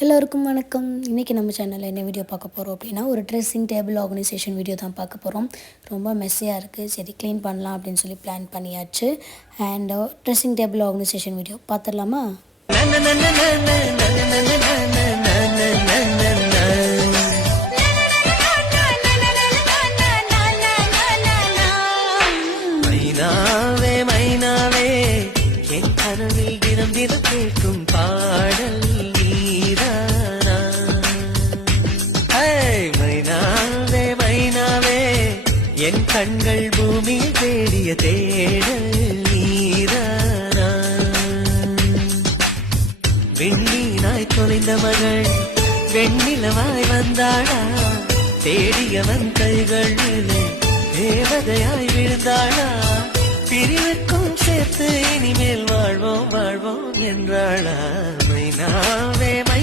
எல்லோருக்கும் வணக்கம். இன்றைக்கி நம்ம சேனலில் என்ன வீடியோ பார்க்க போகிறோம் அப்படின்னா, ஒரு ட்ரெஸ்ஸிங் டேபிள் ஆர்கனைசேஷன் வீடியோ தான் பார்க்க போகிறோம். ரொம்ப மெஸ்ஸியாக இருக்குது, சரி க்ளீன் பண்ணலாம் அப்படின்னு சொல்லி பிளான் பண்ணியாச்சு. And dressing table organisation video பார்த்துடலாமா? கேட்கும் பாடல் நீதானா? மைனாவே மைனாவே, என் கண்கள் பூமியில் தேடிய தேடல் நீதானா? விண்மீனாய் தொலைந்த மகள் வெண்ணிலவாய் வந்தாளா? தேடியவன் கைகள் தேவதையாய் விழுந்தாளா? பிரிவுக்கும் சேர்த்து இனிமேல் வாழ்வோம் வாழ்வோம் என்றாளா? மைனாவே மை